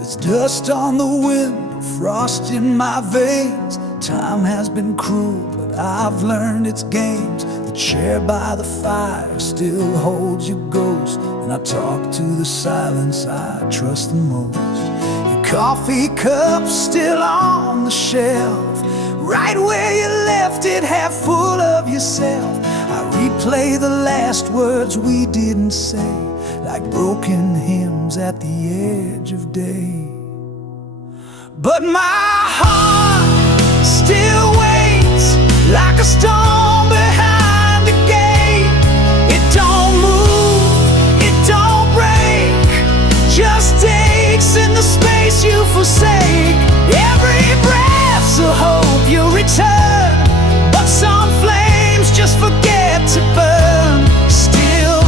There's dust on the wind, frost in my veins. Time has been cruel, but I've learned its games. The chair by the fire still holds your ghost, and I talk to the silence I trust the most. Your coffee cup's still on the shelf, right where you left it, half full of yourself. I replay the last words we didn't say, like broken hymns at the edge of day. But my heart still waits like a stone behind a gate. It don't move, it don't break, just aches in the space you forsake. Every breath's a hope you'll return, but some flames just forget to burn. Still,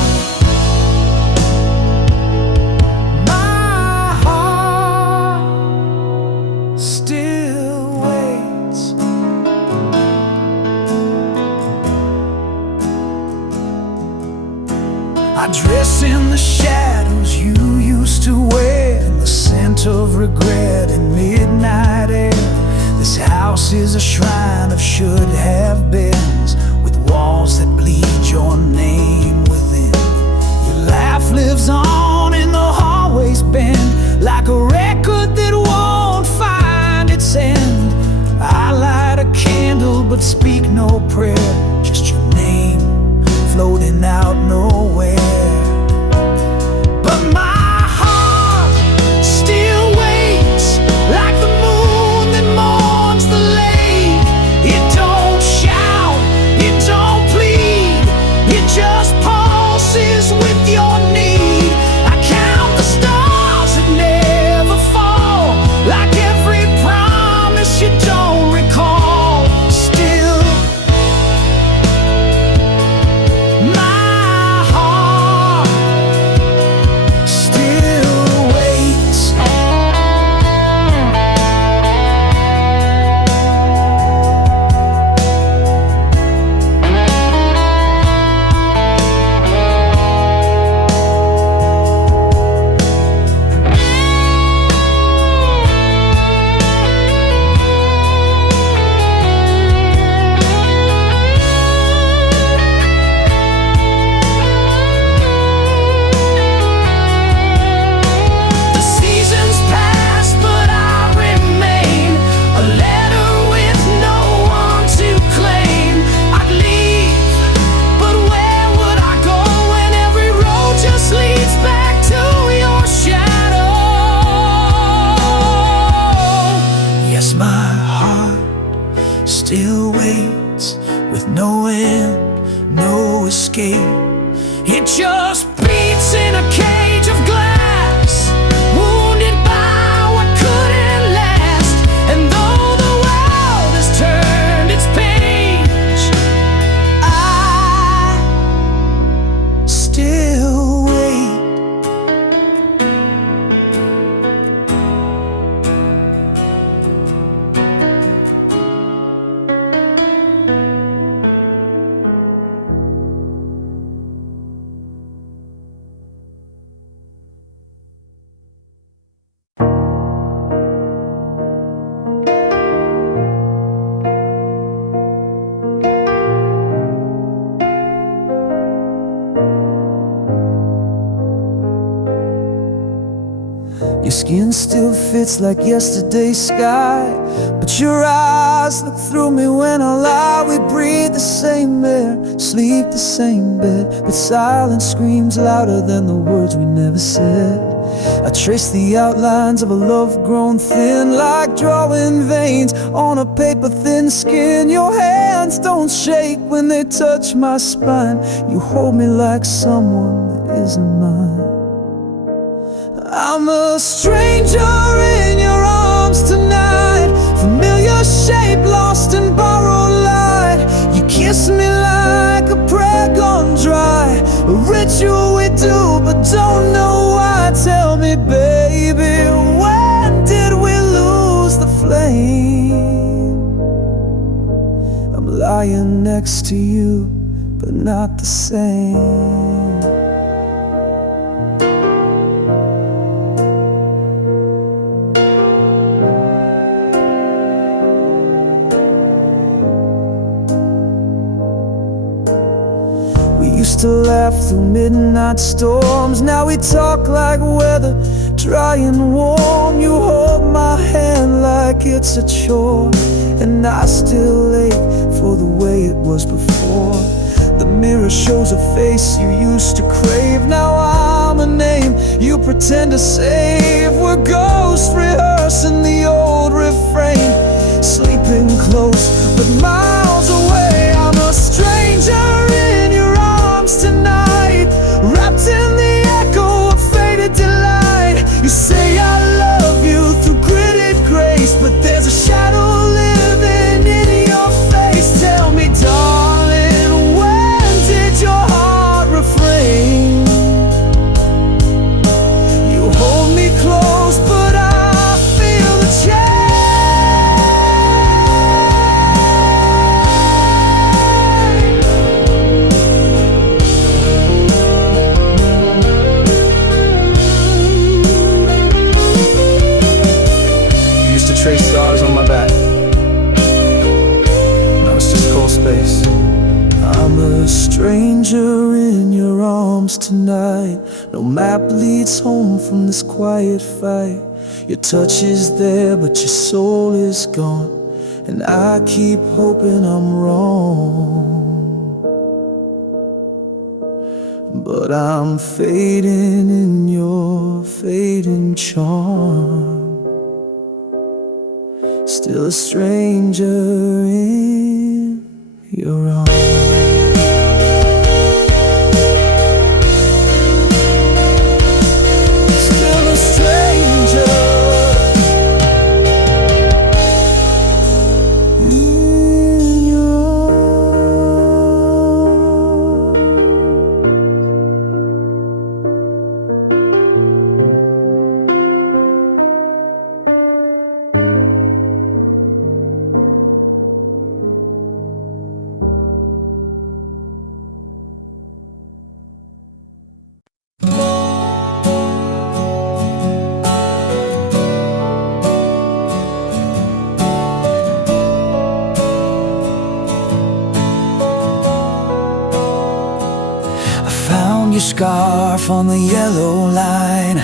my heart still waits. I dress in the shadows you used to wear, and the scent of regret in midnight air. This house is a shrine of should-have-beens, with walls that bleed your name within. Your laugh lives on in the hallways bend, like a record that won't find its end. I light a candle but speak no prayer, just your name floating out nowhere. But my heart still waits like the moon that mourns the lake. It don't shout, it don't plead, it just pulses with your need. I count the stars that never fall, like every promise you don't recall. Still, my heart still waits. The seasons pass, but I remain, a letter with no one to claim. I'd leave, but where would I go when every road just leads back to your shadow? Yes, my heart still waits, with no end, no escape. It just beats in a cage of glass, wounded by what couldn't last. And though the world has turned its page, I still wait. Your skin still fits like yesterday's sky, but your eyes look through me when I lie. We breathe the same air, sleep the same bed, but silence screams louder than the words we never said. I trace the outlines of a love grown thin, like drawing veins on a paper thin skin. Your hands don't shake when they touch my spine. You hold me like someone that isn't mine. I'm a stranger in your arms tonight, familiar shape lost in borrowed light. You kiss me like a prayer gone dry, a ritual we do but don't know why. Tell me, baby, when did we lose the flame? I'm lying next to you, but not the same. laugh through midnight storms. Now we talk like weather, dry and warm. You hold my hand like it's a chore, and I still ache for the way it was before. The mirror shows a face you used to crave. Now I'm a name you pretend to save. We're ghosts rehearsing the old refrain, sleeping close but miles away. I'm a stranger in your arms tonight, wrapped in the echo of faded delight. You say I love you through gritted grace, but there's a shadow living in your face. Tell me, darling, when did your heart refrain? You hold me close, but I feel the change. Trace scars on my back, now it's just cold space. I'm a stranger in your arms tonight. No map leads home from this quiet fight. Your touch is there, but your soul is gone, and I keep hoping I'm wrong. But I'm fading in your fading charm, still a stranger in your arms. Still a stranger in your your scarf on the yellow line,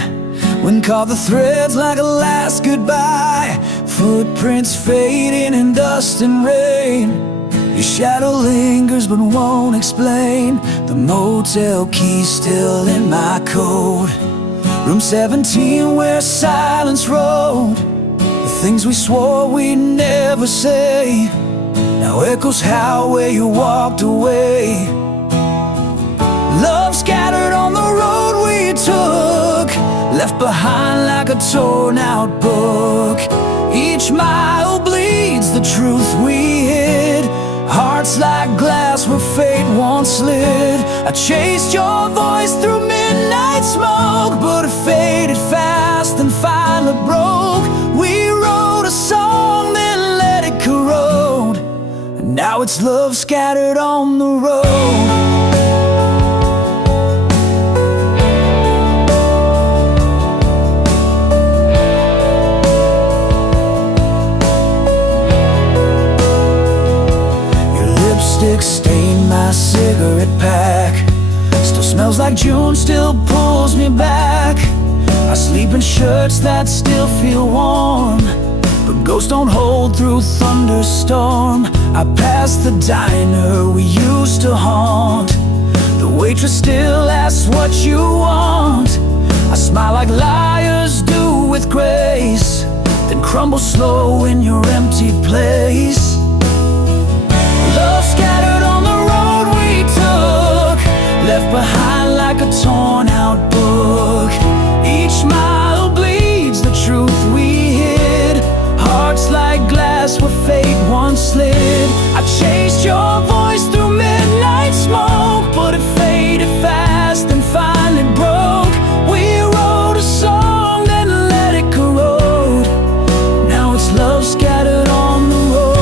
wind caught the threads like a last goodbye. Footprints fading in dust and rain, your shadow lingers but won't explain. The motel key still in my coat, room 17 where silence rode. The things we swore we'd never say now echoes how where you walked away. Love scattered on the road we took, left behind like a torn out book. Each mile bleeds the truth we hid, hearts like glass where fate once slid. I chased your voice through midnight smoke, but it faded fast and finally broke. We wrote a song then let it corrode, and now it's love scattered on the road. Lipstick stained my cigarette pack, still smells like June, still pulls me back. I sleep in shirts that still feel warm, but ghosts don't hold through thunderstorm. I pass the diner we used to haunt, the waitress still asks what you want. I smile like liars do with grace, then crumble slow in your empty place. Love scattered on the road we took, left behind like a torn out book. Each mile bleeds the truth we hid, hearts like glass where fate once slid. I chased your voice through midnight smoke, but it faded fast and finally broke. We wrote a song then let it corrode, now it's love scattered on the road.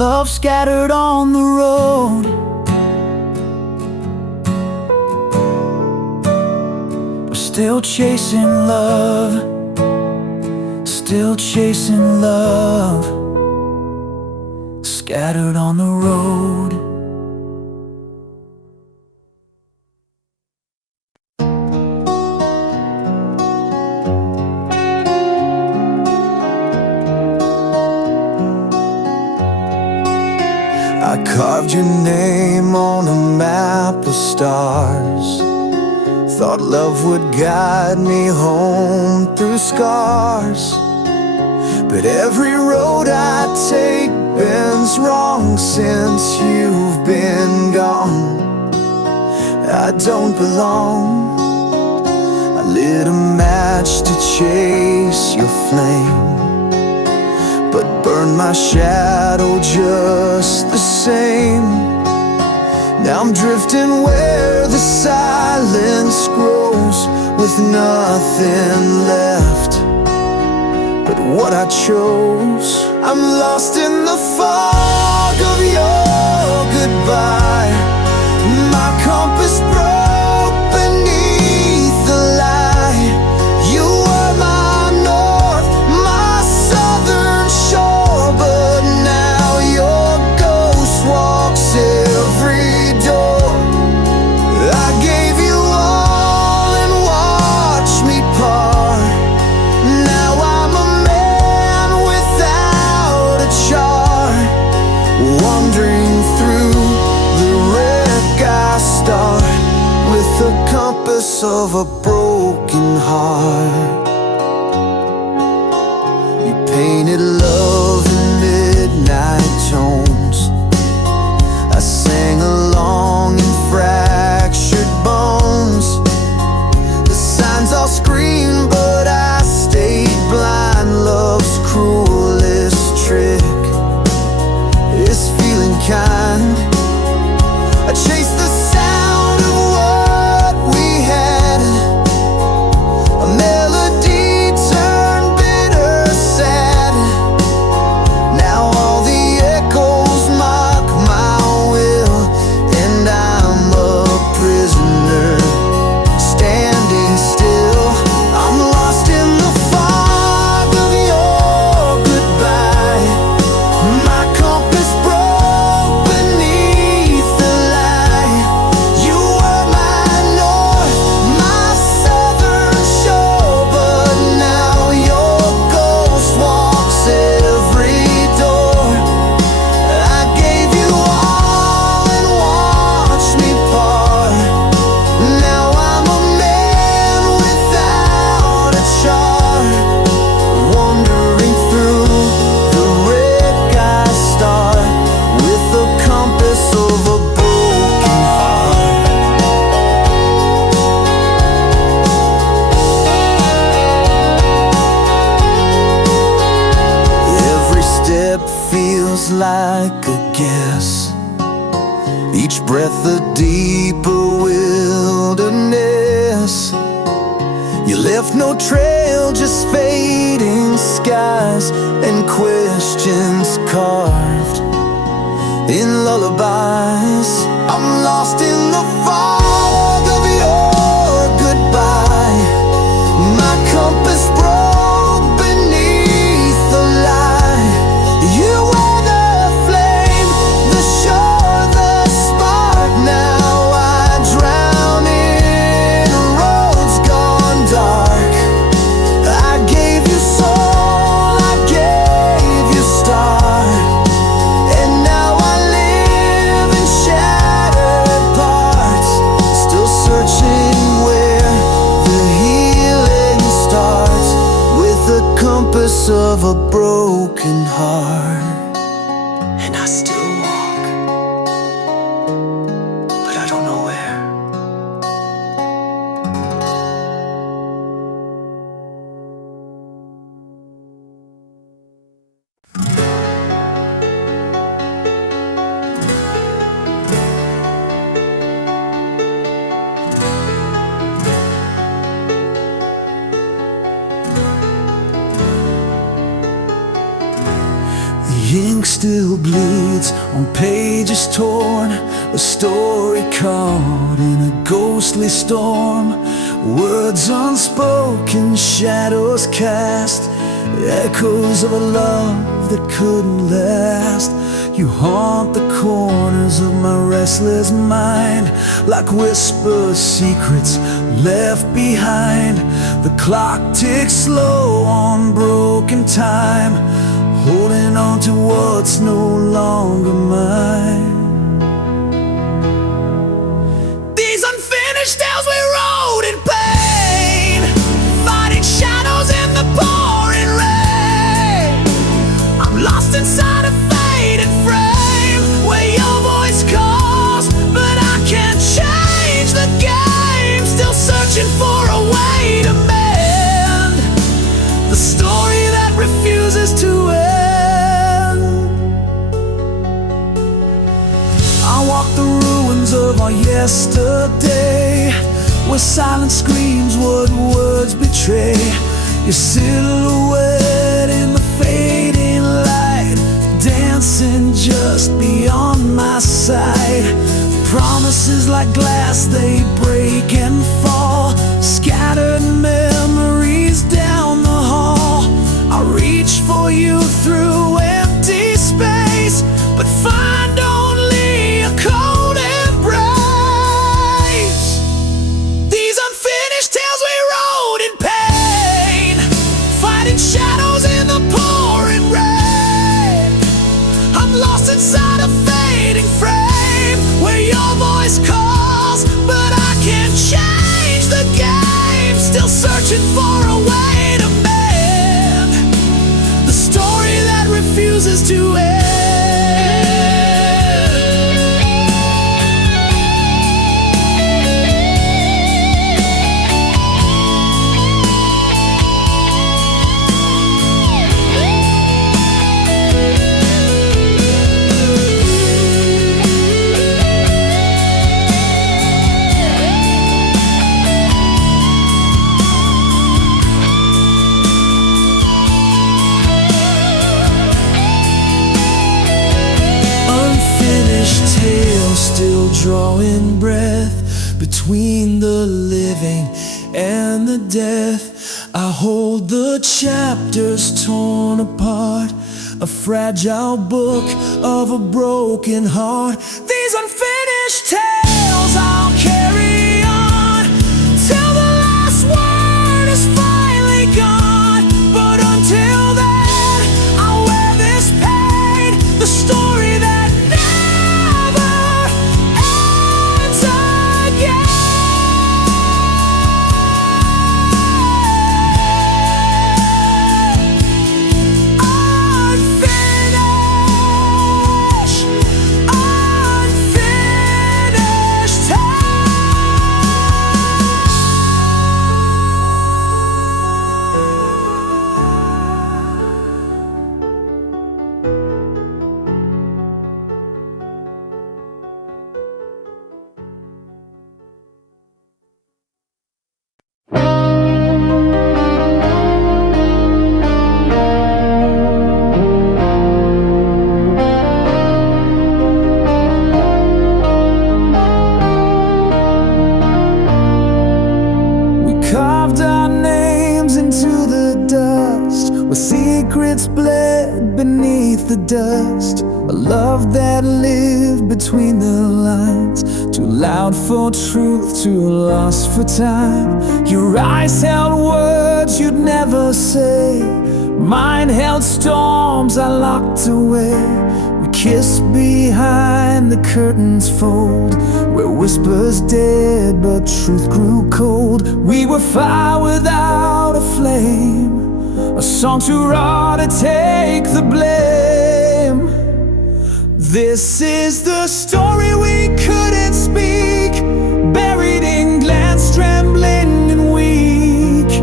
love scattered on the road. We're still chasing love, still chasing love, scattered on the road. I carved your name on a map of stars. Thought love would guide me home through scars. But every road I take bends wrong since you've been gone. I don't belong. I lit a match to chase your flame, but burned my shadow just the same. Now I'm drifting where the silence grows, with nothing left but what I chose. I'm lost in the fog of your goodbye. My compass broke beneath the light. You were my north, my southern shore, but now your ghost walks every door. I gave you all and watched me part. Now I'm a man without a chart, wandering through the wreck I start, with the compass of a broken heart. You painted love in midnight tones. I sang along in fractured bones. The signs all scream, but I stayed blind. Love's cruelest trick is feeling kind. I chased the sound of what we had. A melody turned bitter sad. Now all the echoes mock my will, and I'm a prisoner standing still. I'm lost in the fog of your goodbye. My compass broke beneath the light. You were my north, my southern shore, but now your ghost walks every door. I gave you all and watched me part. Now I'm a man without a chart, wandering through the wreck I start, with the compass of a broken heart. Every step feels like a guess, each breath a deeper wilderness. You left no trail, just fading skies and questions carved in lullabies. I'm lost in the fog of your goodbye. My compass broke beneath the light. You were the flame, the shore, the spark. Now I drown in roads gone dark. I gave you soul, I gave you star, and now I live in shattered parts, still searching where the healing starts, with the compass of a broken heart. And I still walk, but I don't know where. The ink still bleeds secrets on pages torn, a story caught in a ghostly storm. Words unspoken, shadows cast, echoes of a love that couldn't last. You haunt the corners of my restless mind, like whispered secrets left behind. The clock ticks slow on broken time, holding on to what's no longer mine. These unfinished tales we wrote in pain, fighting shadows in the pouring rain. I'm lost inside a faded frame where your voice calls, but I can't change the game. Still searching for a way to mend the story that refuses to end. I walk the ruins of our yesterday, where silence screams what words betray. Your silhouette in the fading light, dancing just beyond my sight. Promises like glass, they break and fall, scattered memories down the hall. I reach for you through empty space, but find only a cold embrace. These unfinished tales we wrote in pain, fighting shadows in the pouring rain. I'm lost inside a fading frame where your voice calls, but I can't change the game. Still searching for a way to mend the story that refuses to end. Still drawing breath between the living and the death. I hold the chapters torn apart, a fragile book of a broken heart. These unfinished tales I'll carry on till the last word is finally gone. But until then, I'll wear this pain, the story that secrets bled beneath the dust, a love that lived between the lines, too loud for truth, too lost for time. Your eyes held words you'd never say, mine held storms I locked away. We kissed behind the curtain's fold, where whispers dead but truth grew cold. We were fire without a flame, a song too raw to take the blame. This is the story we couldn't speak, buried in glance, trembling and weak.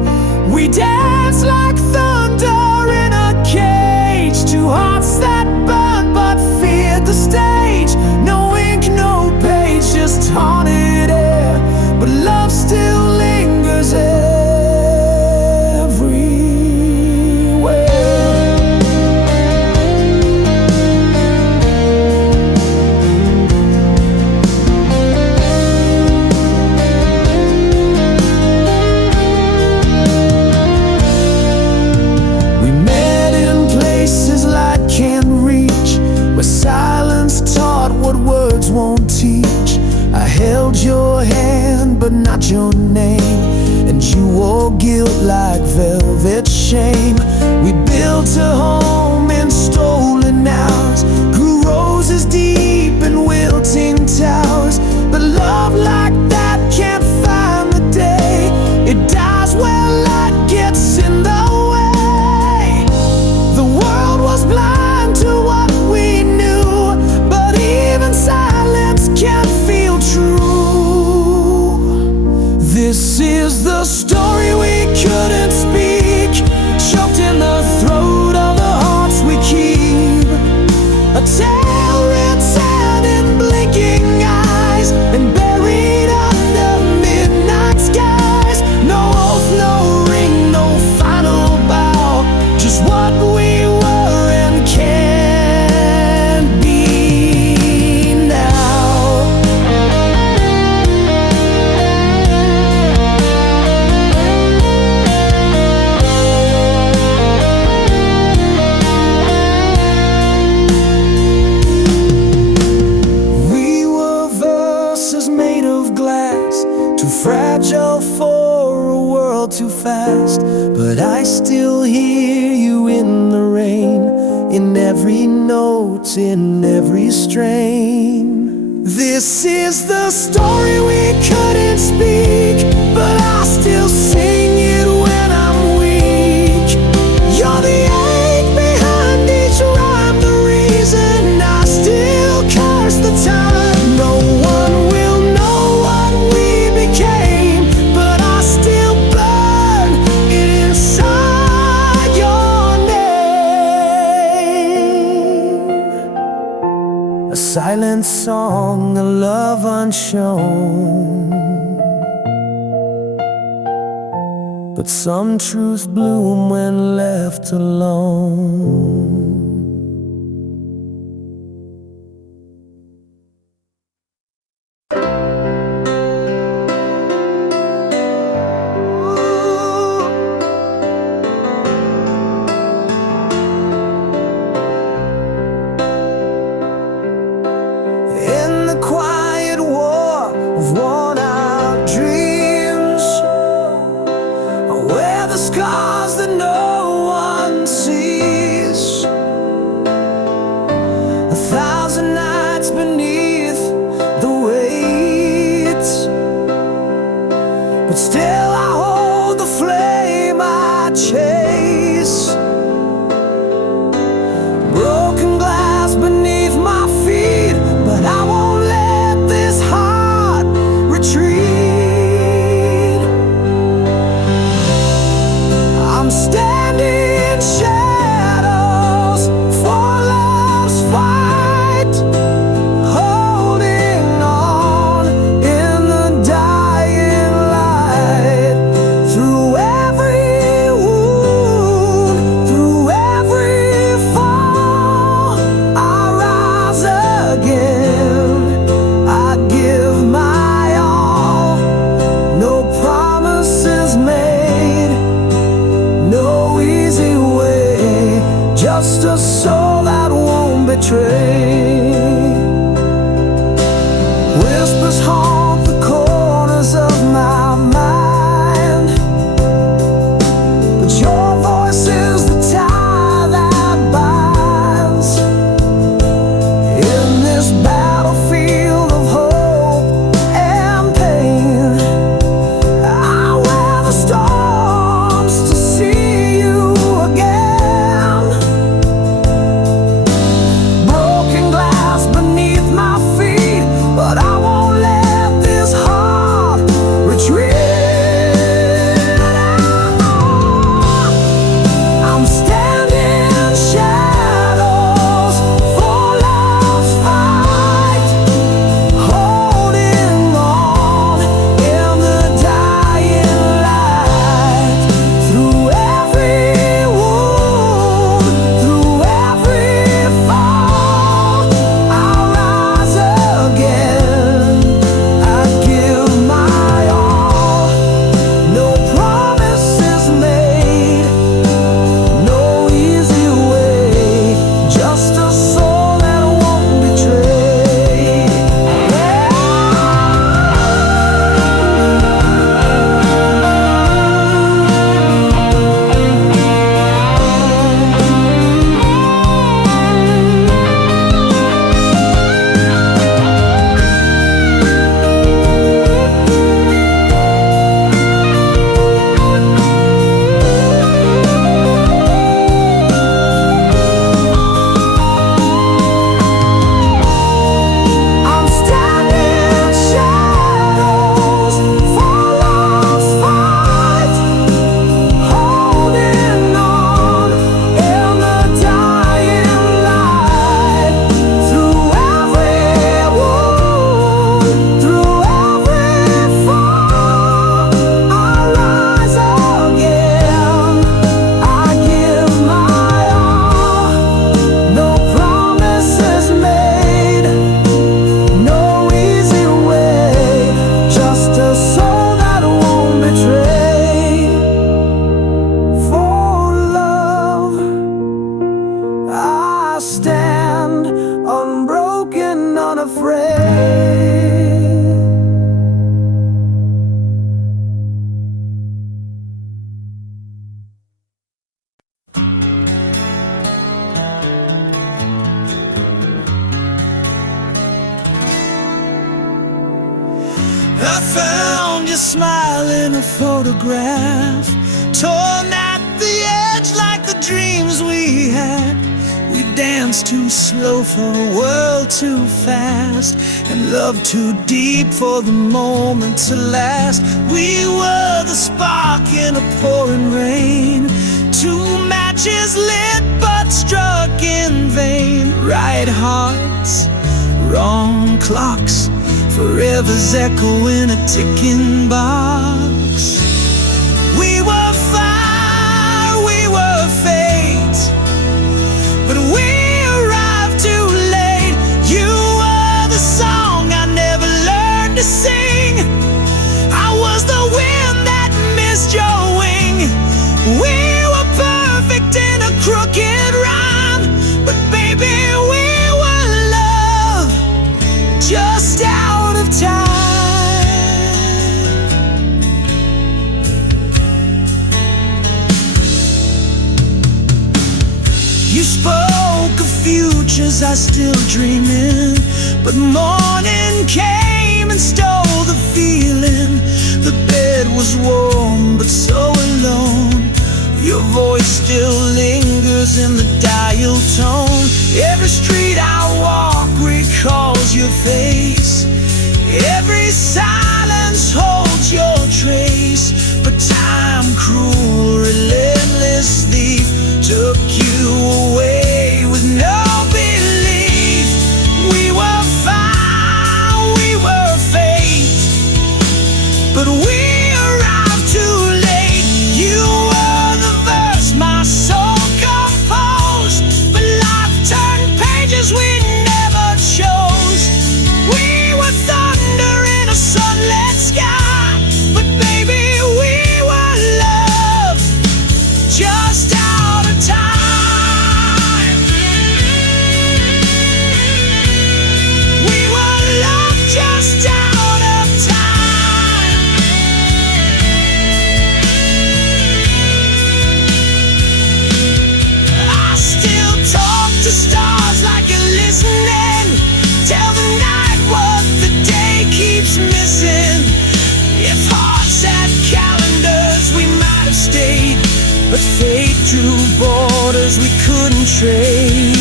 We danced like thunder in a cage, two hearts that burned but feared the stage. No ink, no page, just haunted air, but love still lingers everywhere. fast, but I still hear you in the rain, in every note, in every strain. This is the story we couldn't speak, but I still sing it when I'm weak. You're the ache behind each rhyme, the reason I still curse the time. No one will know what we became, but I still burn it inside your name. A silent song, a love unshown, but some truths bloom when left alone. In the quiet war of worn-out dreams, where the scars that no one sees, 1,000 nights beneath the weight, but still I hold the flame I chase. Broken glass beneath my feet, but I won't let this heart retreat. I'm standing in shadows for love's fight, holding on in the dying light. Through every wound, through every fall, I rise again. I give my all. No promises made, no easy way, just a soul that won't betray. Whispers haunt the corners of my mind, but your voice is the tie that binds. In this battlefield of hope and pain, I wear the storms to see you again. Broken glass beneath my feet, but I won't let I found your smile in a photograph, torn at the edge like the dreams we had. We danced too slow for a world too fast, and love too deep for the moment to last. We were the spark in a pouring rain, two matches lit but struck in vain. Right hearts, wrong clocks, forever's echo in a ticking box. We were fire, we were fate, but we arrived too late. You were the song I never learned to sing. I was the wind that missed your wing. We were perfect in a crooked rhyme, but baby, we were love just out of time. You spoke of futures I still dream in, but morning came and stole the feeling. The bed was warm but so alone. Your voice still lingers in the dial tone. Every street I walk recalls your face. Every silence holds your trace. But time, cruel, relentless thief, took you away with no belief. We were fire, we were fate, but we arrived too late. You were the verse my soul composed, but life turned pages we never chose. We were thunder in a sunlit sky, but baby, we were love just out of time. We were love just out of time. I still talk to stars like you're listening. Tell the night what the day keeps missing. If hearts had calendars, we might have stayed, but fate drew borders we couldn't trade.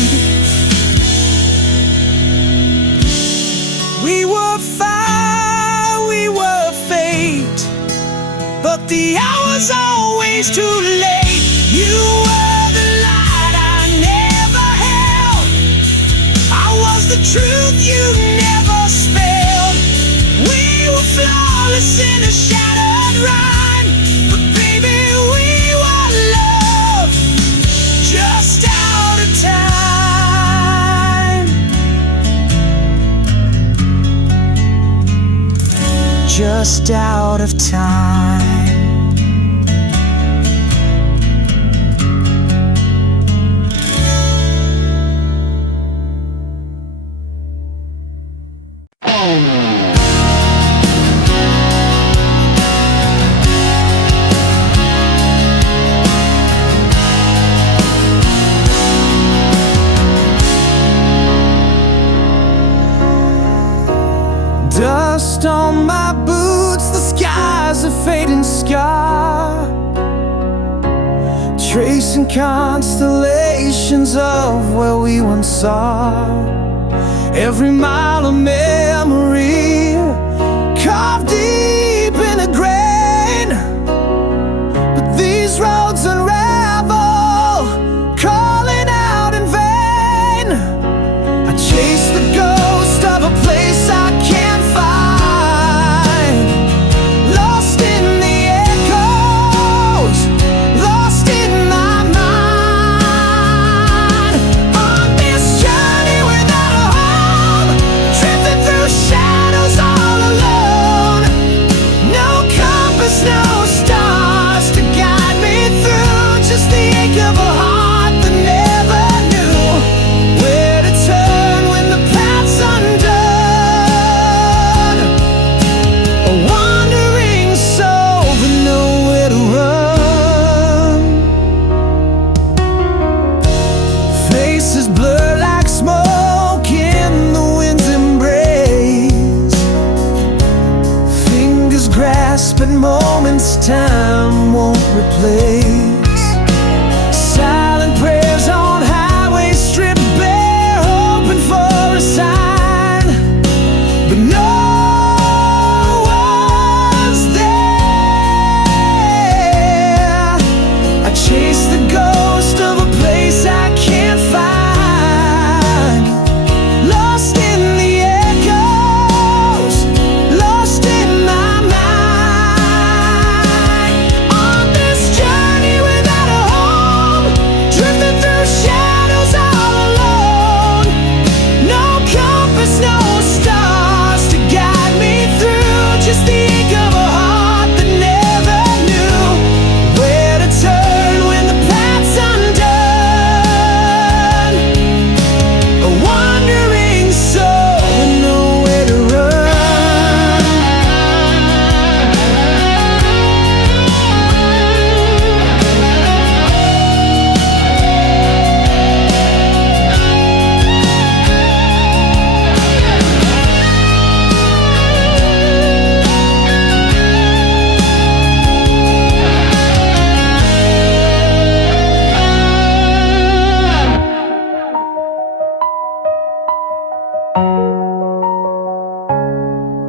We were fire, we were fate, but the hour's always too late. You were the light I never held. I was the truth you never spelled. We were flawless in a shattered rhyme, but baby, we were love just out of time. Just out of time. Dust on my boots, the sky's a fading scar, tracing constellations of where we once are. Every mile of memory carved deep in a grain, but these roads unravel, calling out in vain. I chase the ghost of a place I can't find, lost in the echoes, lost in my mind. On this journey without a home, drifting through moments time won't replace. Silent prayers on highways stripped bare, hoping for a sign, but no one's there. I chase the ghost of a place I can't find, lost in the echoes, lost in my mind. On this journey without a home, drifting through shadows all alone. No compass, no stars to guide me through, just the ache of a heart that never knew where to turn when the path's undone. A wandering soul with nowhere to run.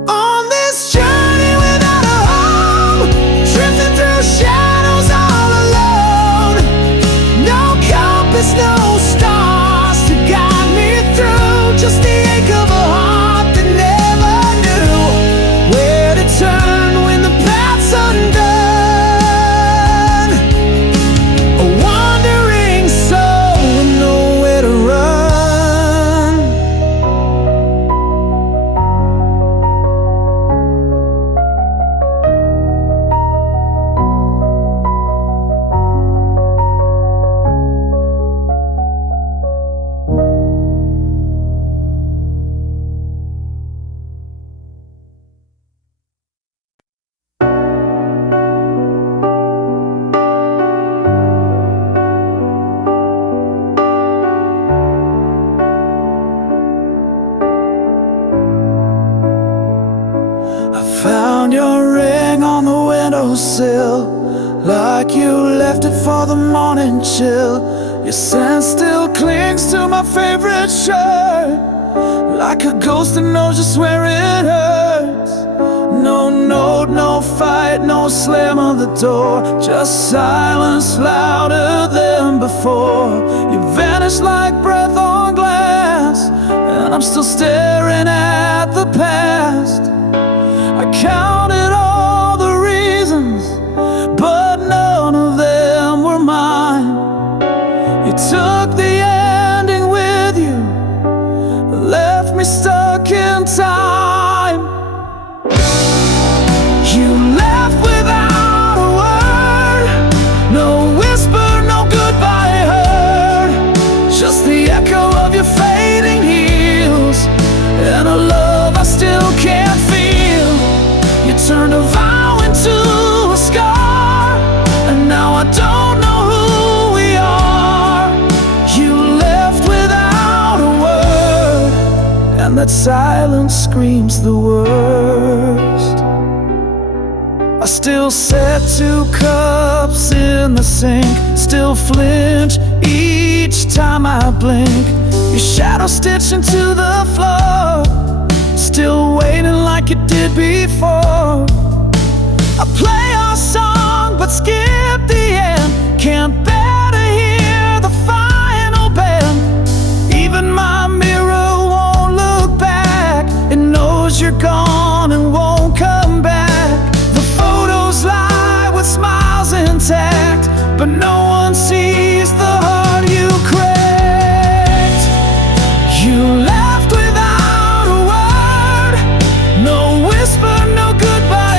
On this journey without a home, drifting through shadows all alone. No compass, no stars to guide me through, just the ache of a heart that never knew where to turn when the path's undone. A wandering soul with nowhere to run. I found your ring on the windowsill, like you left it for the morning chill. Your scent still clings to my favorite shirt, like a ghost that knows just where it hurts. No note, no fight, no slam of the door, just silence louder than before. You vanished like breath on glass, and I'm still staring at the past. I counted all the reasons, but none of them were mine. You took the ending with you, left me stuck in time. You left without a word, no whisper, no goodbye heard, just the echo of your fading heels, and a love I still can't feel. You turned a vow into a scar, and now I don't know who we are. You left without a word, and that silence screams the worst. I still set 2 cups in the sink, still flinch each time I blink. Your shadow stitched into the floor, still waiting like it did before. I play our song but skip the end, can't bear to hear the final bend. Even my mirror won't look back, it knows you're gone and won't come back. The photos lie with smiles intact, but no one sees the heart you cracked. You left without a word, no whisper, no goodbye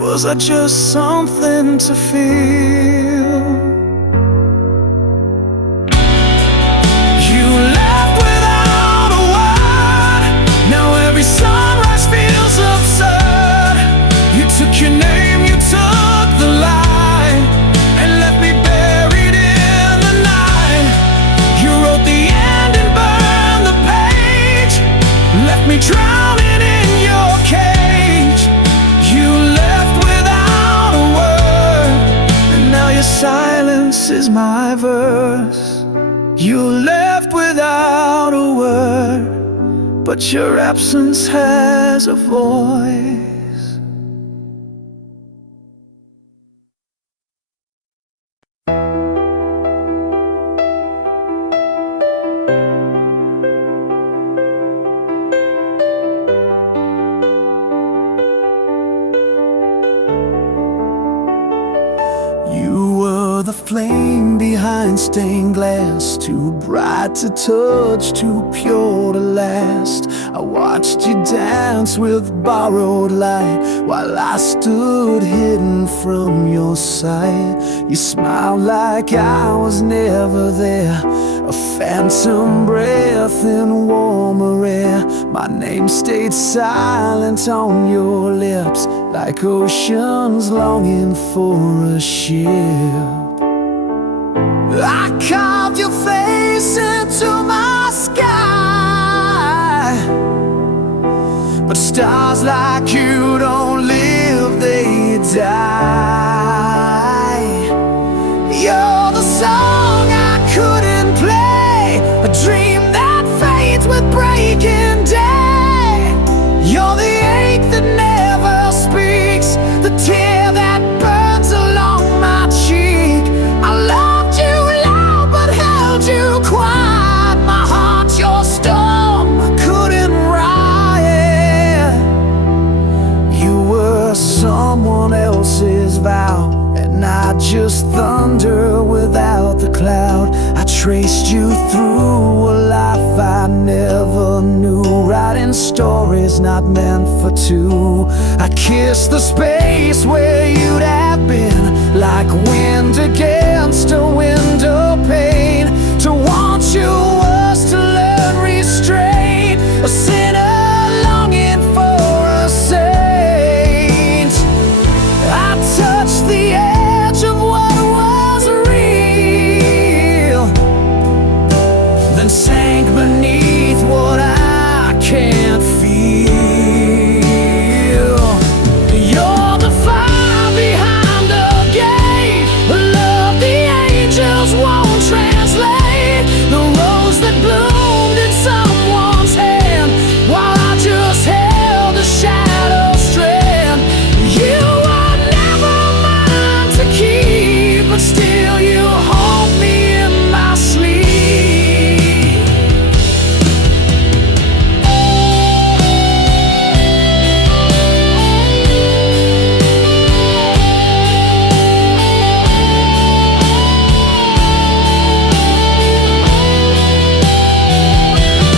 Was I just something to feel? You left without a word. Now every sunrise feels absurd. You took your name, you took the light, and left me buried in the night. You wrote the end and burned the page, left me drowning in your cage. You left without a word, and now your silence is my verse. You left without a word, but your absence has a voice. You were the flame behind stained glass, too bright to touch, too pure to last. I watched you dance with borrowed light while I stood hidden from your sight. You smiled like I was never there, a phantom breath in warmer air. My name stayed silent on your lips, like oceans longing for a ship. I carved your face into my sky, but stars like you don't live, they die. You're the song I couldn't play, a dream that fades with breaking day. You're the ache that never speaks, the tear that burns along my cheek. I loved you loud but held you quiet. My heart's your storm, I couldn't riot. You were someone else's vow, and I just thunder without the cloud. I traced you through a life I never knew, writing stories not meant for two. I kissed the space where you'd have been, like wind against a window pane. To want you was to learn restraint, a sinner longing for a saint. I touched the edge of what was real, then sank beneath what I can't feel. You're the fire behind the gate, a love the angels won't translate, the rose that bloomed in someone's hand while I just held a shadow strand. You were never mine to keep, but still you hold me in my sleep.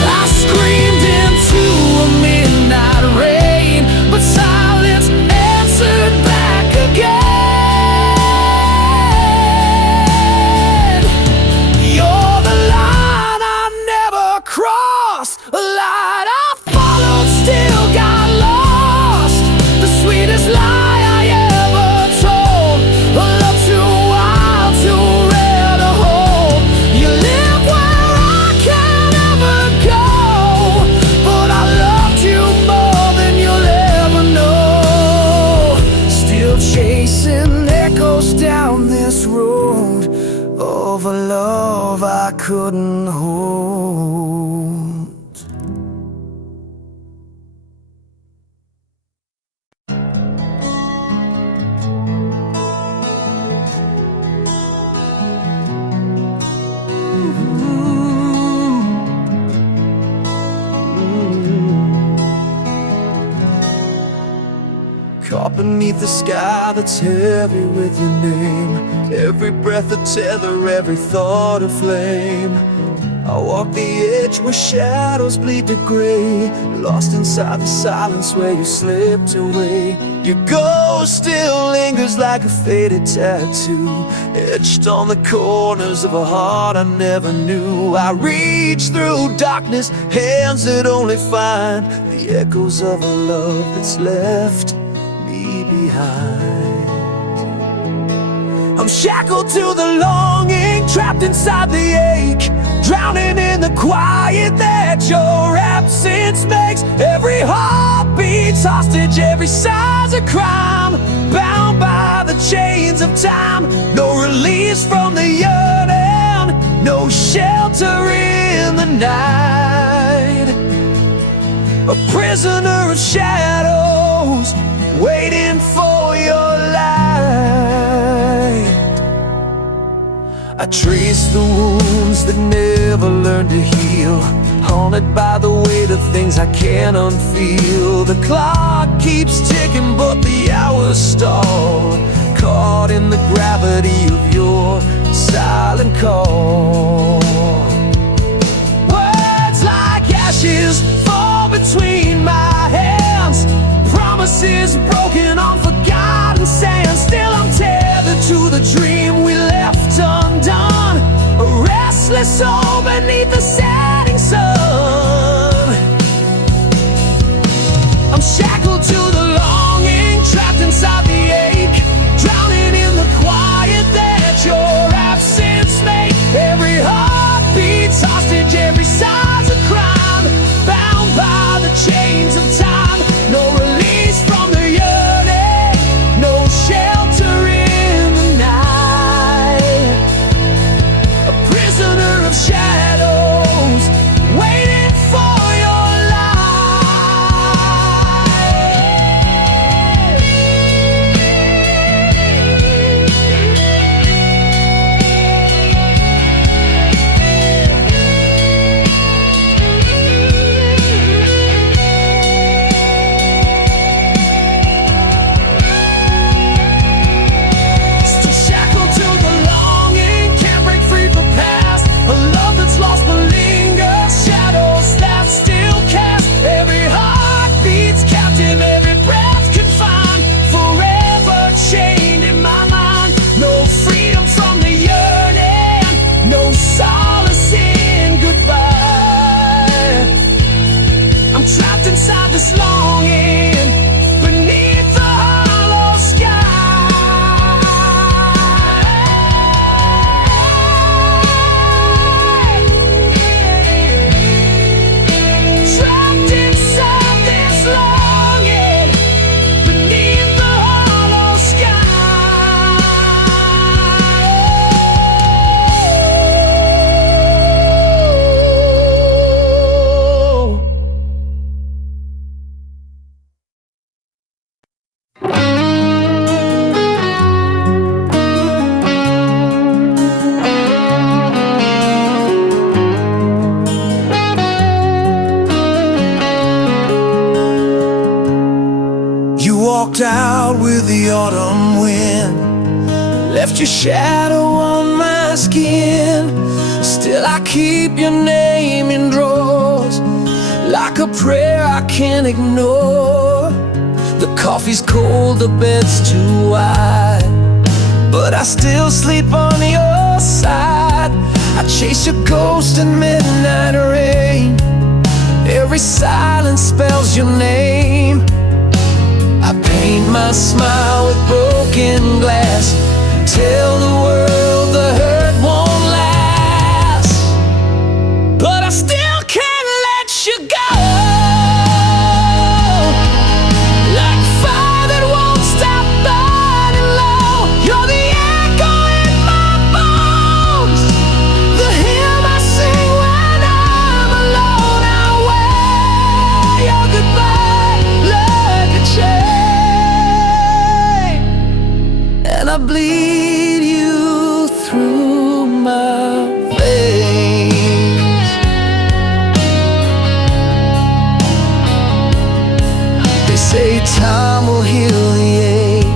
I screamed into a midnight rain, but silence answered back again. You're the line I never crossed, a light I followed, still got lost. The sweetest lie I ever told, a love too wild, too rare to hold. You live where I can't ever go, but I loved you more than you'll ever know. Still chasing echoes down this road of a love I couldn't hold. Caught beneath the sky that's heavy with your name, every breath a tether, every thought a flame. I walk the edge where shadows bleed to gray, lost inside the silence where you slipped away. Your ghost still lingers like a faded tattoo, etched on the corners of a heart I never knew. I reach through darkness, hands that only find the echoes of a love that's left me behind. I'm shackled to the longing, trapped inside the ache, drowning in the quiet that your absence makes. Every heartbeat's hostage, every sigh's a crime, bound by the chains of time. No release from the yearning, no shelter in the night. A prisoner of shadows, waiting for your light. I trace the wounds that never learned to heal, haunted by the weight of things I can't unfeel. The clock keeps ticking but the hours stall, caught in the gravity of your silent call. Words like ashes fall between my hands, promises broken on forgotten sand. Still I'm tethered to the dream we left undone, a restless soul beneath the setting sun. I'm shackled to the longing, trapped inside the ache, drowning in the quiet that your absence makes. Every heartbeat's hostage, every sigh's a crime, bound by the chains of time. No release from the yearning, no shelter in the night. A prisoner of shadows, waiting for your inside this longing, beneath the hollow sky. Trapped inside this longing, beneath the hollow walked out with the autumn wind, left your shadow on my skin. Still I keep your name in drawers, like a prayer I can't ignore. The coffee's cold, the bed's too wide, but I still sleep on your side. I chase your ghost in midnight rain, every silence spells your name. I paint my smile with broken glass, tell the world the hurt won't last, but I still can't let you go. Like fire that won't stop burning low, you're the echo in my bones, the hymn I sing when I'm alone. I wear your goodbye like a chain, and I bleed you through my veins. They say time will heal the ache,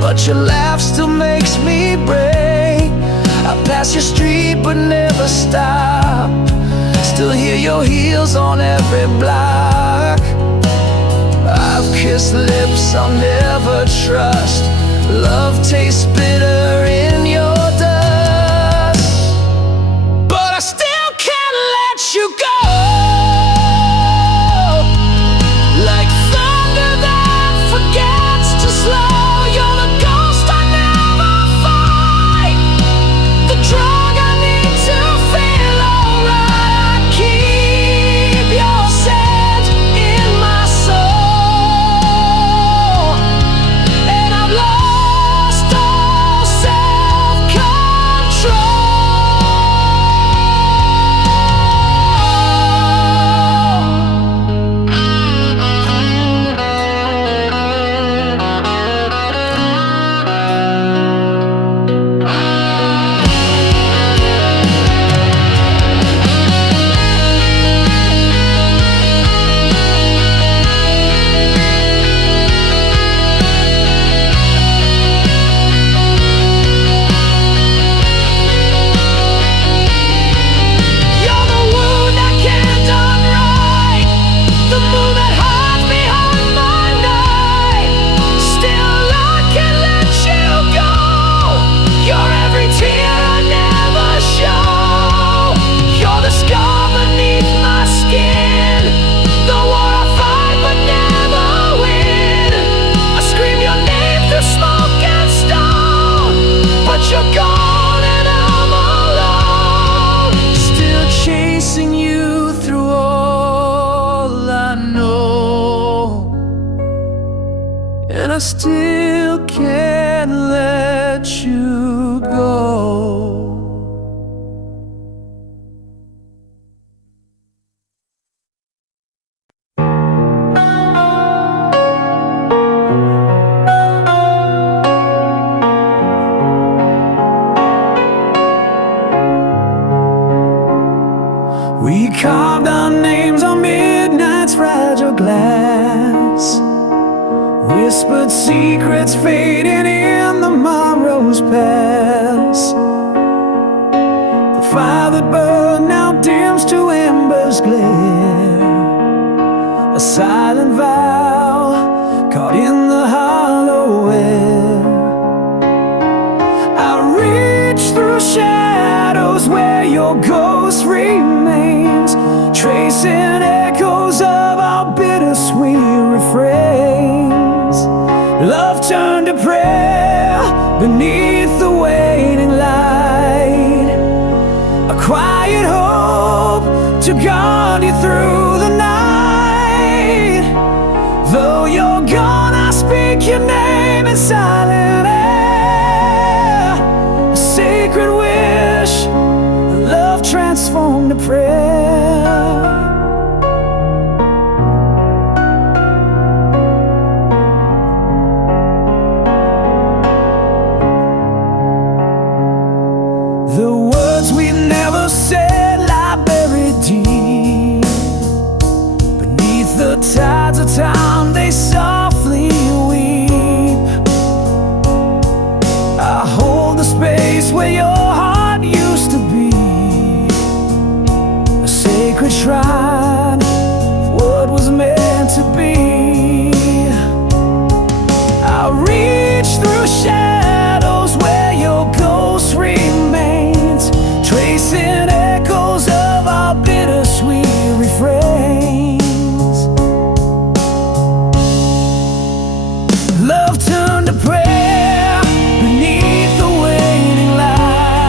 but your laugh still makes me break. I I pass your street but never stop. Still hear your heels on every block. I've kissed lips I'll never trust. Love tastes bitter in your dust. But I still can't let you go. Like thunder that forgets to slow. You're the ghost I never fight, the drug I need to feel alright. I keep your scent in my soul, and I've lost all self-control. And I still can't let you go. We carved our names on midnight's fragile glass, whispered secrets fading in the morrow's pass. The fire that burned now dims to embers glare, a silent vow caught in the hollow air. I reach through shadows where your ghost remains, tracing echoes of our bittersweet refrains. Love turned to prayer beneath the waning light, a quiet hope to guard you through the night. Though you're gone, I speak your name in silent air, a sacred wish, love transformed to prayer. The words we never said lie buried deep beneath the tides of time, they softly weep. I hold the space where your heart used to be, a sacred shrine of what was meant to be. I reach through shadows where your ghost remains, tracing echoes of our bittersweet refrains. Love turned to prayer beneath the waning light,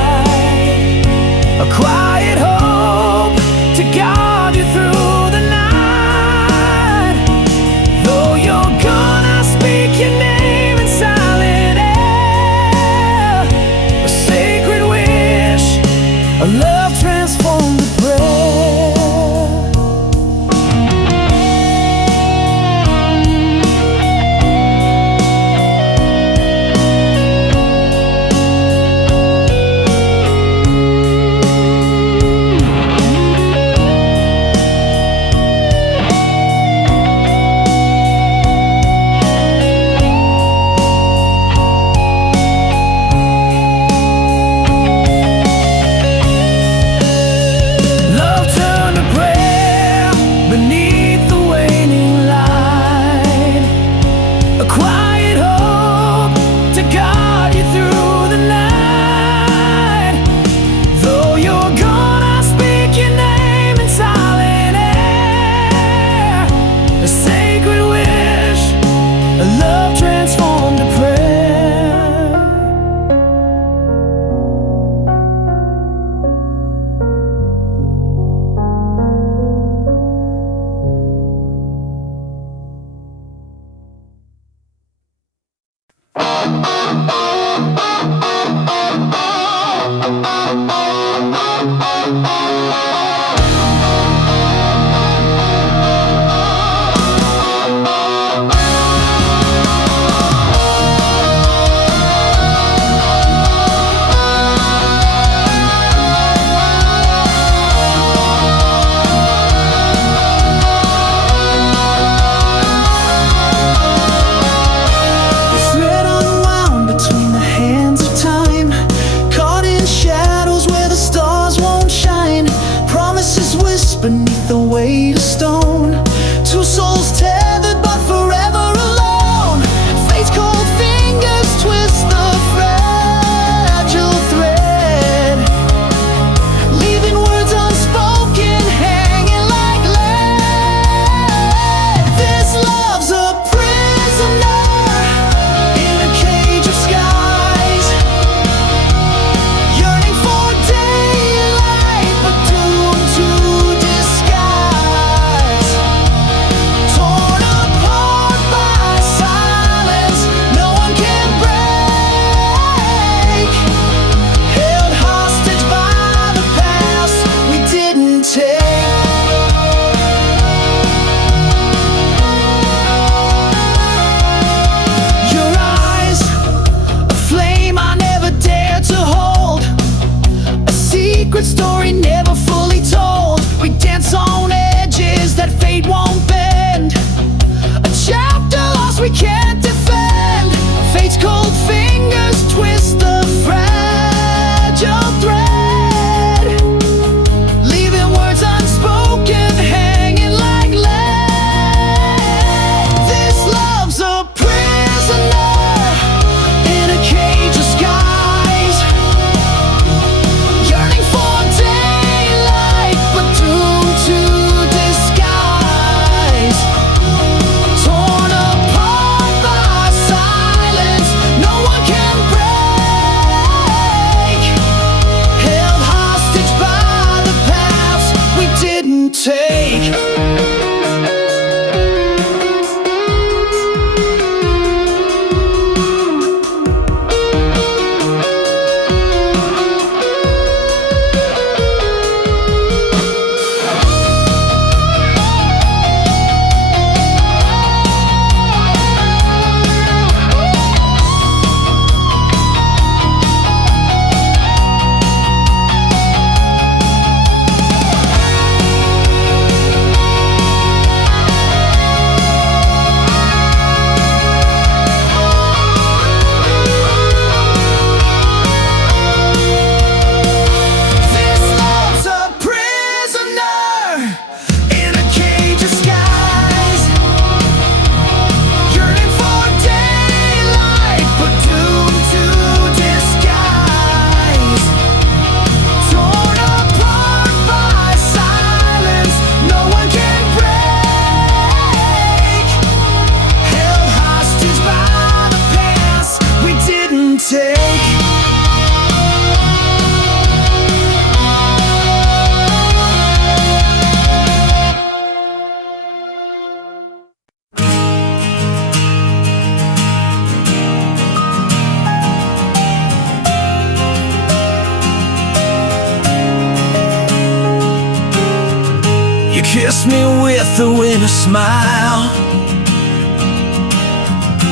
kissed me with a winter smile,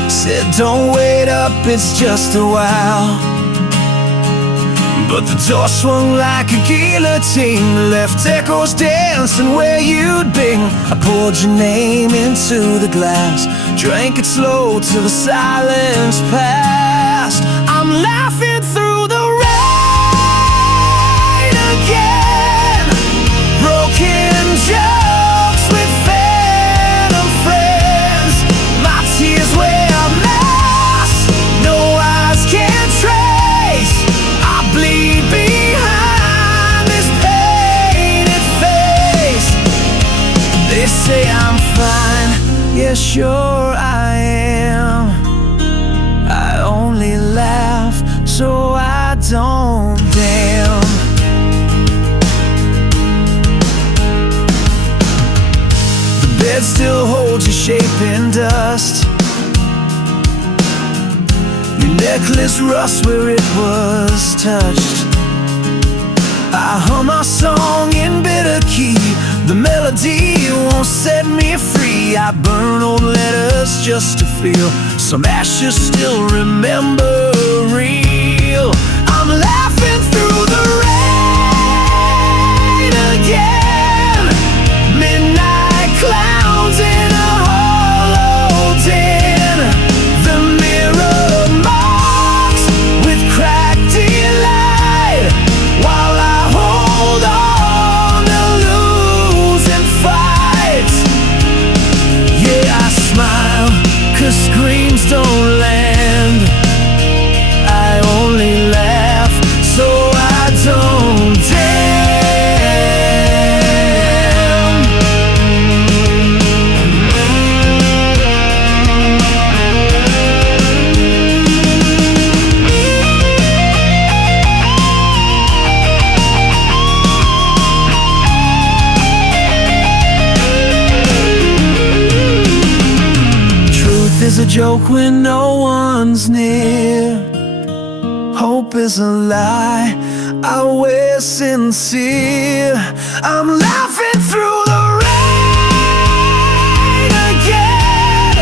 said don't wait up, it's just a while. But the door swung like a guillotine, left echoes dancing where you'd been. I poured your name into the glass, drank it slow till the silence passed. I'm laughing through the rain again, broken jokes with phantom friends. My tears wear a mask no eyes can trace. I bleed behind this painted face. They say I'm fine, yeah sure I am. I only laugh so I don't damn. The bed still holds your shape in dust, your necklace rust where it was touched. I hum our song in bitter key, the melody won't set me free. I burn old letters just to feel some ashes still remember real. I'm laughing through the rain again, midnight clowns in a hollow den. The mirror marks with cracked delight, while I hold on to losing fights. Yeah, I smile, 'cause screams don't land. I only laugh so I don't damn. Truth is a joke when no one's near. Hope is a lie, I wear sincere. I'm laughing through the rain again,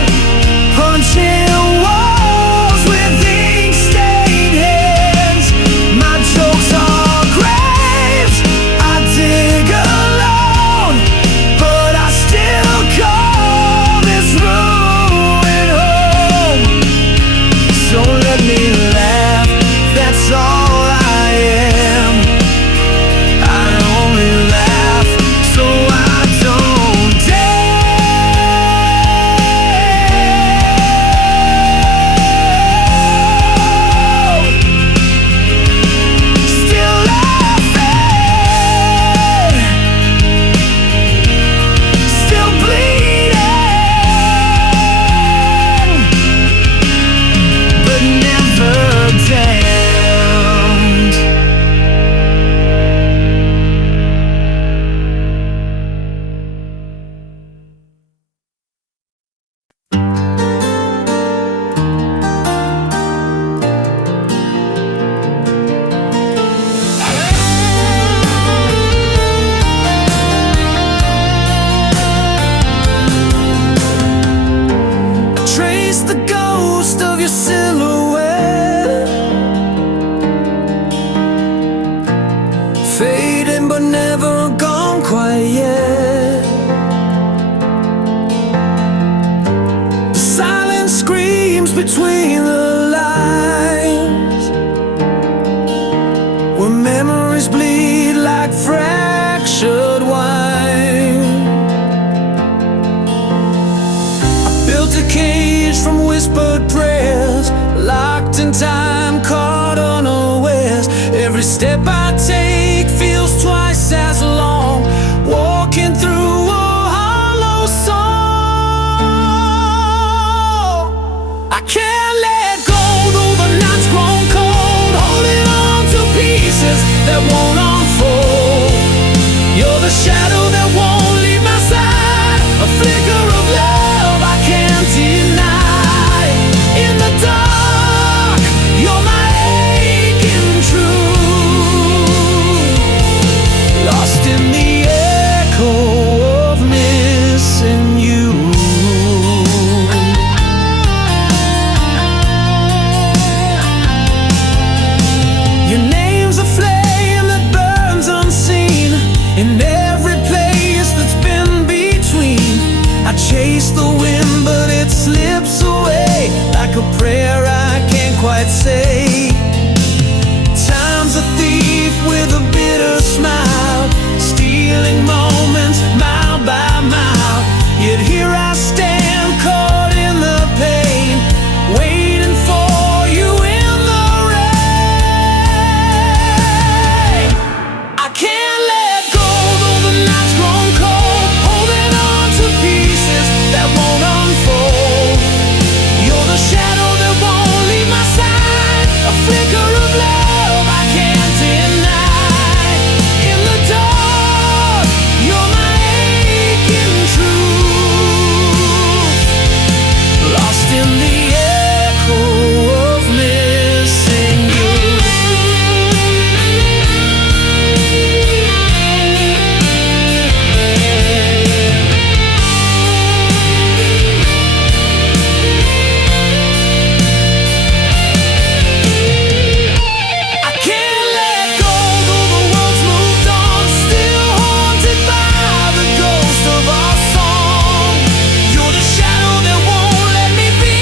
punching walls with ink-stained hands. My jokes are graves I dig alone, but I still call this ruin home. So let me laugh, that's all I am. I only laugh so I don't damn. Still laughing, still bleeding, but never damned. Trace the ghost of your silhouette, fading but never gone quite yet. The silence screams between the lines, where memories bleed like fractured wine. Built a cage from whispered prayers, locked in time, caught unawares. Every step I take feels twice as long, walking through a hollow soul. I can't let go, though the night's grown cold, holding on to pieces that won't unfold. You're the shadow that won't leave my side, a flicker of love I can't deny. In the dark, you're my aching truth. day. Time's a thief with a bitter smile, stealing moments mile by mile. Yet here I stand, caught in the pain, waiting for you in the rain. I can't let go, though the night's grown cold, holding on to pieces that won't unfold. You're the shadow that won't leave my side, a flicker of love I can't deny. In the dark, you're my aching truth, lost in the echo of missing you. I can't let go, though the world's moved on, still haunted by the ghost of our song. You're the shadow that won't let me be,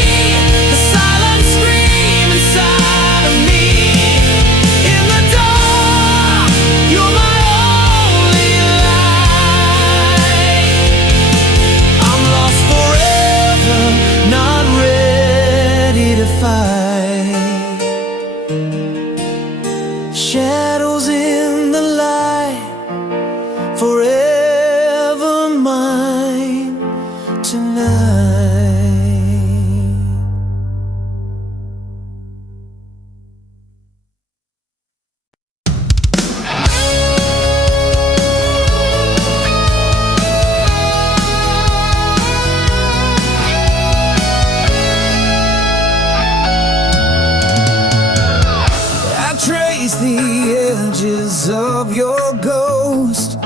the silent scream inside of me. In the dark, you're my only light. I'm lost forever, not ready to fight. Shadows in the light, forever mine tonight. I trace the edges of your ghost,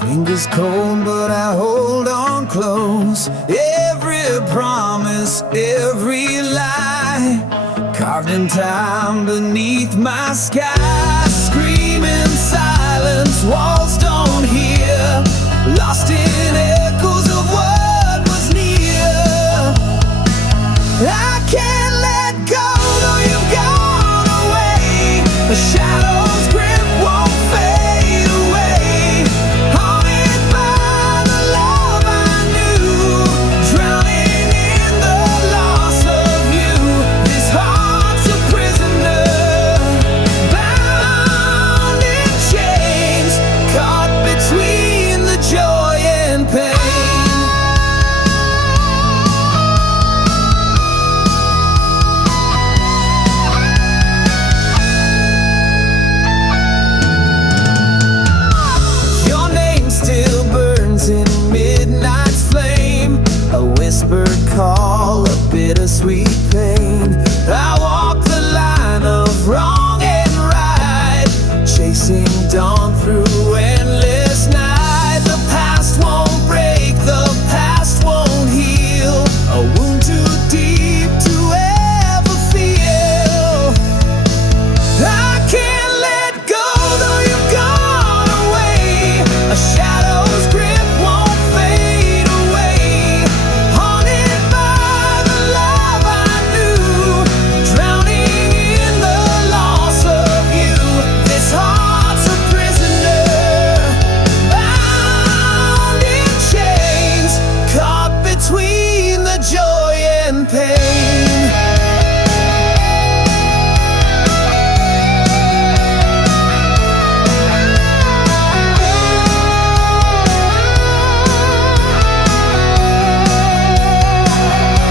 fingers cold but I hold on close. Every promise, every lie, carved in time beneath my sky. Screaming silence, walls don't hear, lost in echoes of what was near. I can't let go, though you've gone away. The shadow's grip won't fade away. Haunted by the love I knew, drowning in the loss of you. This heart's a prisoner, bound in chains, caught between the joy and pain. Your name still burns in midnight's flame, a whispered call, a bittersweet pain. I walk the line of wrong and right, chasing dawn through endless night. The past won't break, the past won't heal, a wound too deep to ever feel. I can't let go, though you've gone away. A shadow's grip won't fade away. Haunted by the love I knew, drowning in the loss of you. This heart's a prisoner, bound in chains, caught between the joy and pain.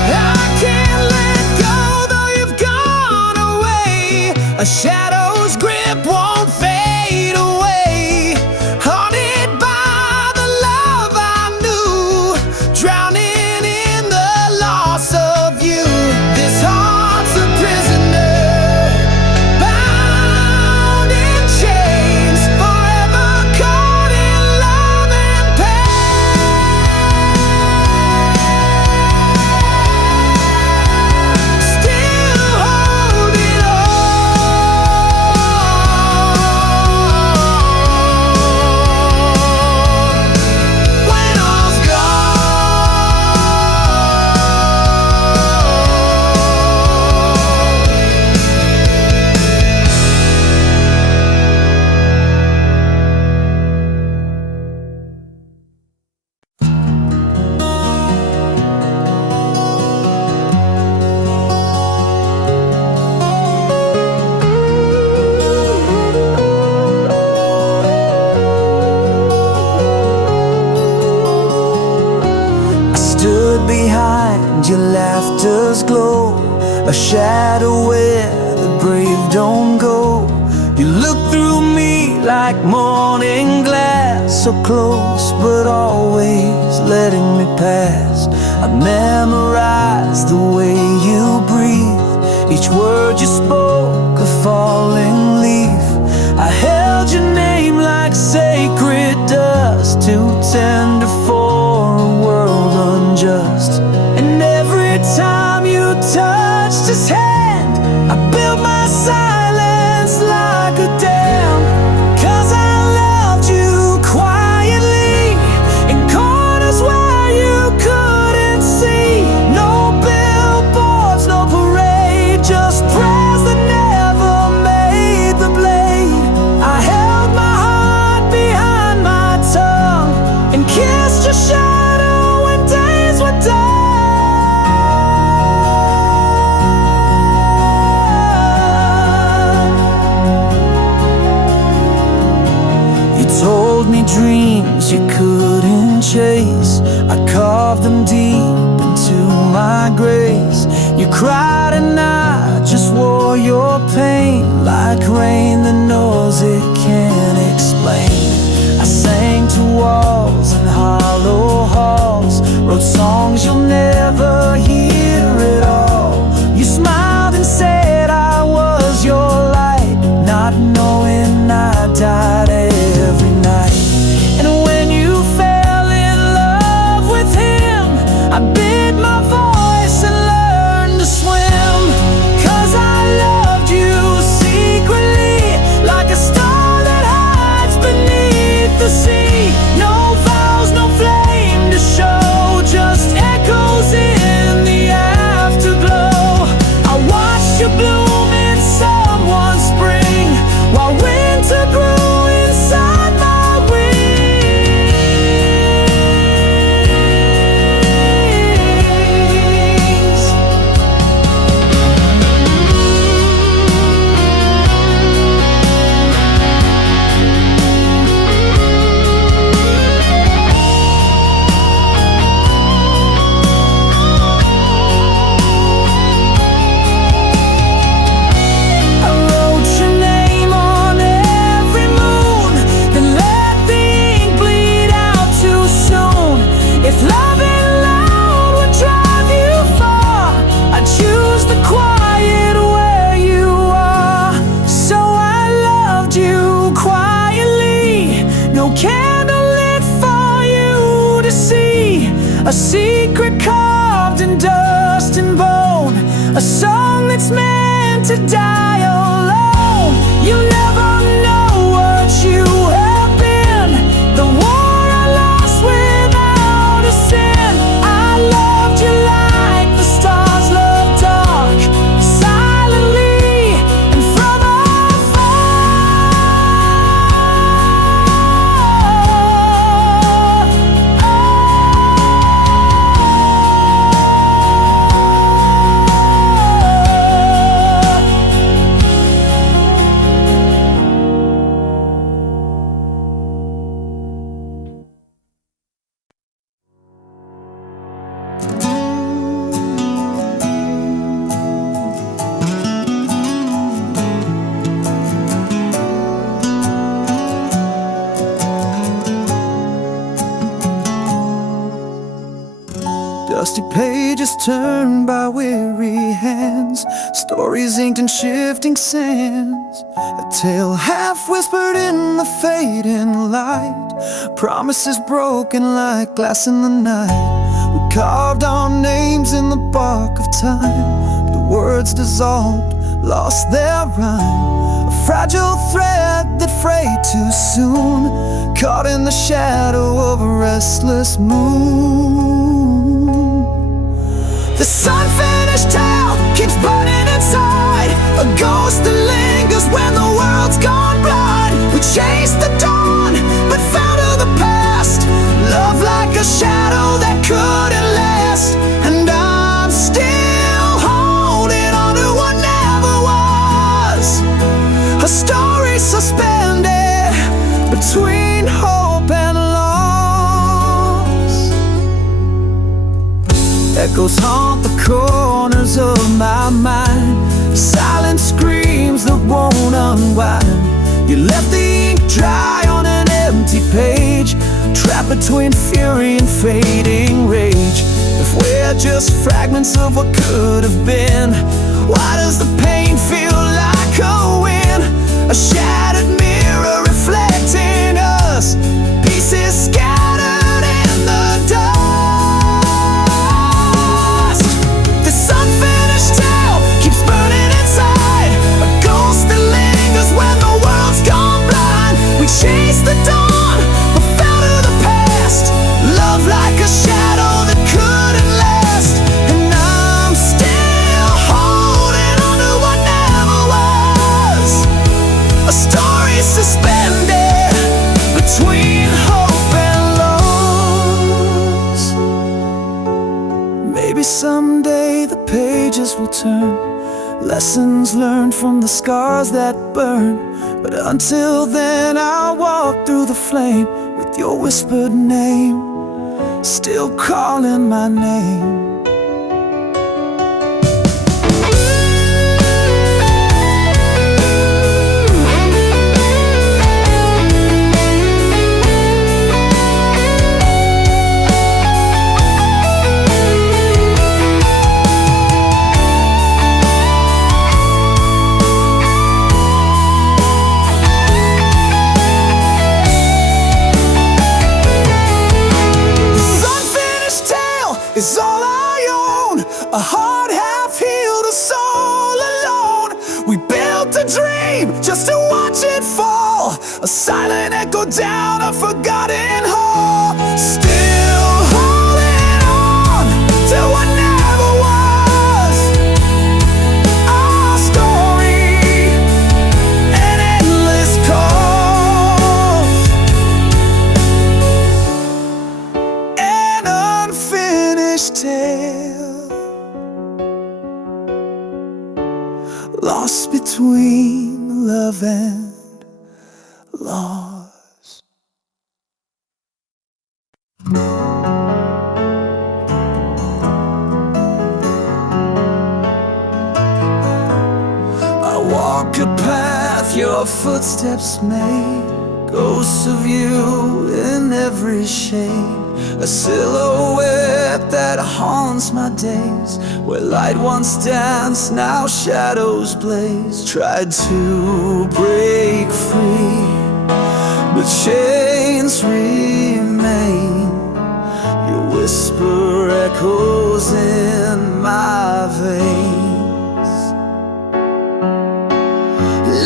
I can't let go, though you've gone away. A shadow's grip won't fade away. Haunted by the love I knew, drowning in the loss of you. This heart's a prisoner, bound in chains, forever caught in love and pain. Still holding on. and your laughter's glow, a shadow where the brave don't go. You look through me like morning glass, so close but always letting me pass. I memorized the way you breathe, each word you spoke, a falling leaf. I held your name like sacred dust, too tender for a world unjust. And every time you touched his hand, I built my silence like a dam. 'Cause I loved you quietly, in corners where you couldn't see. No billboards, no parade, just prayers that never made the blade. I held my heart behind my tongue and kissed your shadow when days were done. Told me dreams you couldn't chase, I carved them deep into my grace. You cried and I just wore your pain like rain that knows it can't explain. I sang to walls and hollow halls, wrote songs you'll never hear at all. You smiled and said I was your light, not knowing I died every night. And when you fell in love with him, I bit my voice and learned to swim. 'Cause I loved you secretly, like a star that hides beneath the sea. No vows, no flame to show, just echoes in the afterglow. I watched you bloom in someone's spring, while winter grew inside my wings. I wrote your name on every moon, then let the ink bleed out too soon. If loving loud would drive you far, I'd choose the quiet where you are. So I loved you quietly, no candle lit for you to see. A secret carved in dust and bone, a song that's meant to die alone. You never know what you have been, the war I lost without a sin. I loved you like the stars love dark, silently and from dusty pages turned by weary hands, stories inked in shifting sands. A tale half whispered in the fading light, promises broken like glass in the night. We carved our names in the bark of time, the words dissolved, lost their rhyme. A fragile thread that frayed too soon, caught in the shadow of a restless moon. The unfinished tale keeps burning inside, a ghost that lingers when the world's gone blind. We chased the dawn, but fell to the past. Love like a shadow that couldn't last, and I'm still holding on to what never was. A story suspended between hope and loss. Echoes haunt the corners of my mind, silent screams that won't unwind. You left the ink dry on an empty page, trapped between fury and fading rage. If we're just fragments of what could have been, why does the pain feel like a win? A shattered mirror reflecting us, pieces scattered in the dust. This unfinished tale keeps burning inside, a ghost that lingers when the world's gone blind. We chase the dawn, but fell to the past. Love like a shadow that couldn't last, and I'm still holding on to what never was. A story suspended between hope and loss. Maybe someday the pages will turn, lessons learned from the scars that burn. But until then I'll walk through the flame with your whispered name still calling my name. Is all I own, a heart half healed, a soul alone. We built a dream just to watch it fall, a silent echo down a forgotten hall. Still holding on to what never was. Our story, an endless call, an unfinished tale, lost between love and loss. I walk a path your footsteps made, ghosts of you in every shade, a silhouette that haunts my days. Where light once danced, now shadows blaze. Tried to break free, but chains remain. Your whisper echoes in my veins.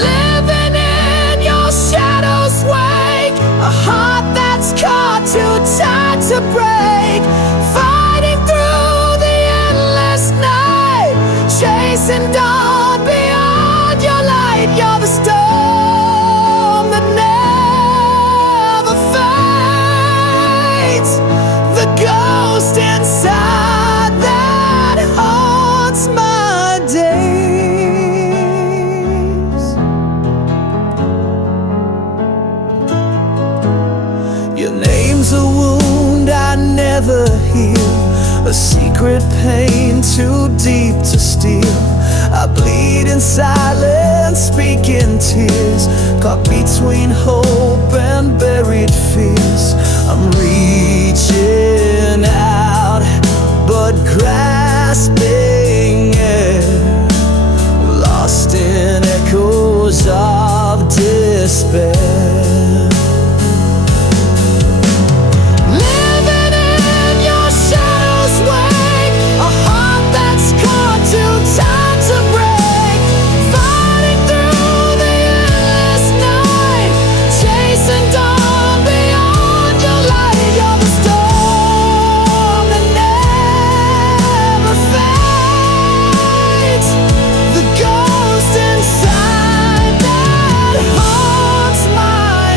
Living in your shadow's wake, a heart that's caught too tight to break. Fighting through the endless night, chasing dawn beyond your light. You're the storm that never fades, the ghost inside that haunts my days. Your name's a wound I never heal, a secret pain too deep to steal. I bleed in silence, speak in tears, caught between hope and buried fears. I'm reaching out, but grasping air, lost in echoes of despair. Ghost inside that haunts my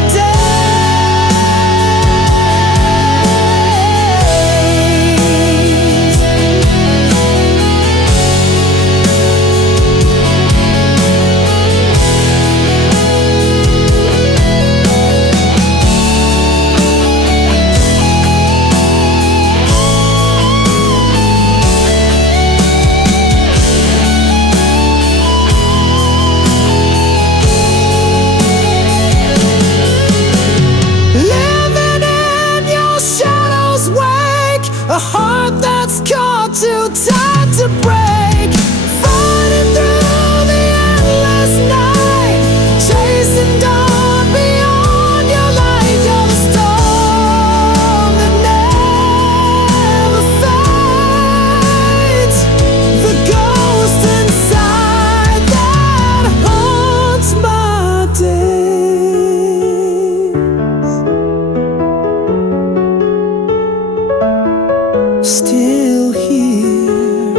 still here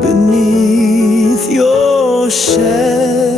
beneath your shadow.